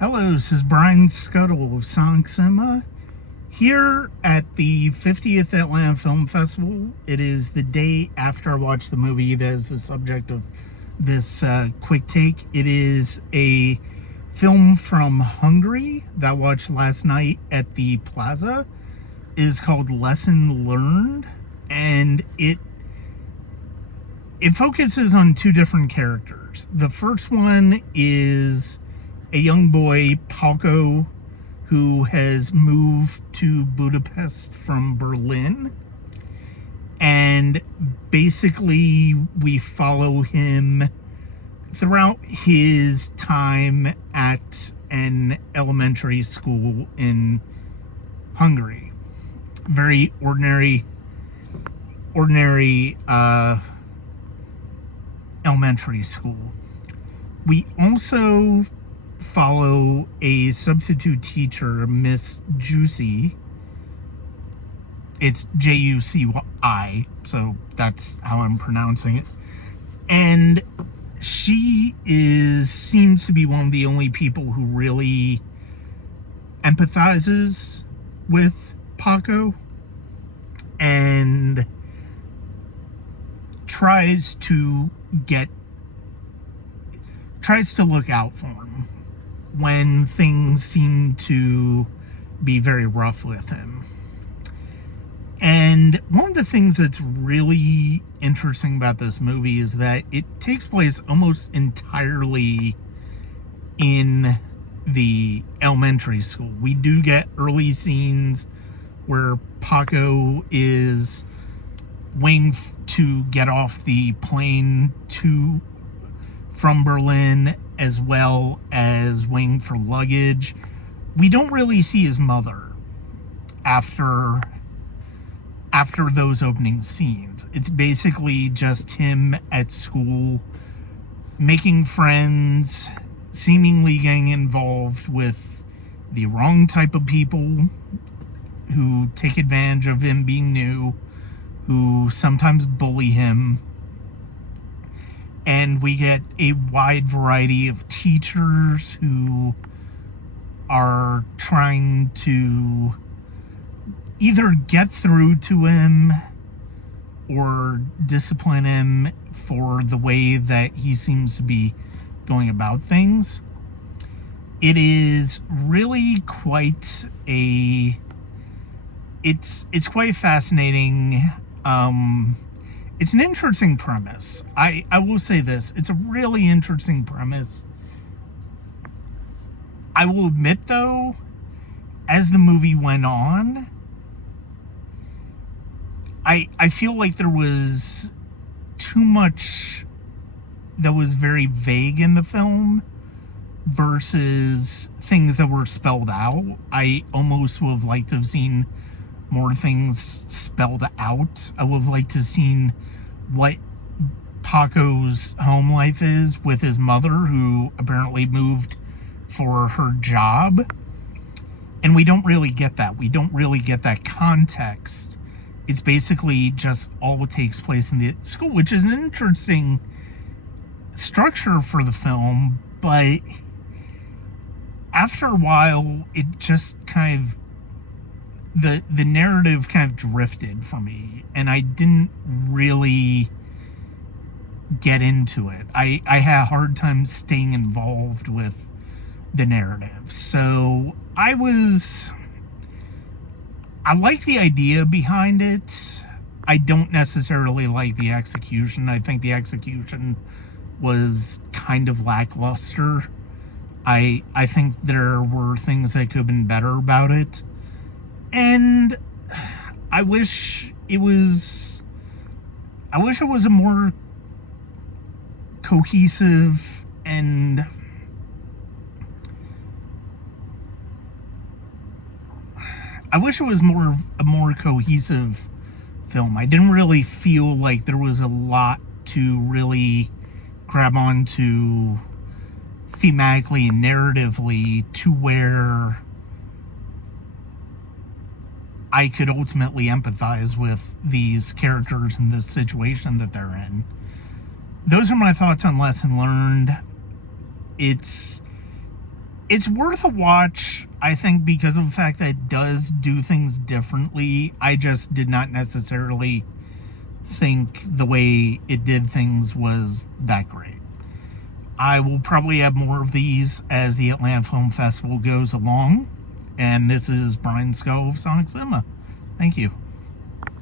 Hello, this is Brian Scuttle of Sonic Cinema here at the 50th Atlanta Film Festival. It is the day after I watched the movie that is the subject of this quick take. It is a film from Hungary that I watched last night at the Plaza. It is called Lesson Learned, and it focuses on two different characters. The first one is a young boy, Paco, who has moved to Budapest from Berlin. And basically, we follow him throughout his time at an elementary school in Hungary. Very ordinary elementary school. We also follow a substitute teacher, Miss Juicy. It's Juci, so that's how I'm pronouncing it. And she seems to be one of the only people who really empathizes with Paco and tries to look out for him when things seem to be very rough with him. And one of the things that's really interesting about this movie is that it takes place almost entirely in the elementary school. We do get early scenes where Paco is waiting to get off the plane from Berlin, as well as waiting for luggage. We don't really see his mother after those opening scenes. It's basically just him at school, making friends, seemingly getting involved with the wrong type of people who take advantage of him being new, who sometimes bully him. And we get a wide variety of teachers who are trying to either get through to him or discipline him for the way that he seems to be going about things. It is really quite it's quite fascinating. It's an interesting premise. I will say this. It's a really interesting premise. I will admit, though, as the movie went on, I feel like there was too much that was very vague in the film versus things that were spelled out. I almost would have liked to have seen more things spelled out. I would have liked to have seen what Paco's home life is with his mother, who apparently moved for her job. And we don't really get that. We don't really get that context. It's basically just all what takes place in the school, which is an interesting structure for the film, but after a while, it just kind of the narrative kind of drifted for me, and I didn't really get into it. I had a hard time staying involved with the narrative. So I like the idea behind it. I don't necessarily like the execution. I think the execution was kind of lackluster. I think there were things that could have been better about it. And I wish it was a more cohesive and a more cohesive film. I didn't really feel like there was a lot to really grab onto thematically and narratively to where I could ultimately empathize with these characters in this situation that they're in. Those are my thoughts on Lesson Learned. It's It's worth a watch, I think, because of the fact that it does do things differently. I just did not necessarily think the way it did things was that great. I will probably have more of these as the Atlanta Film Festival goes along. And this is Brian Scow of Sonic Cinema. Thank you.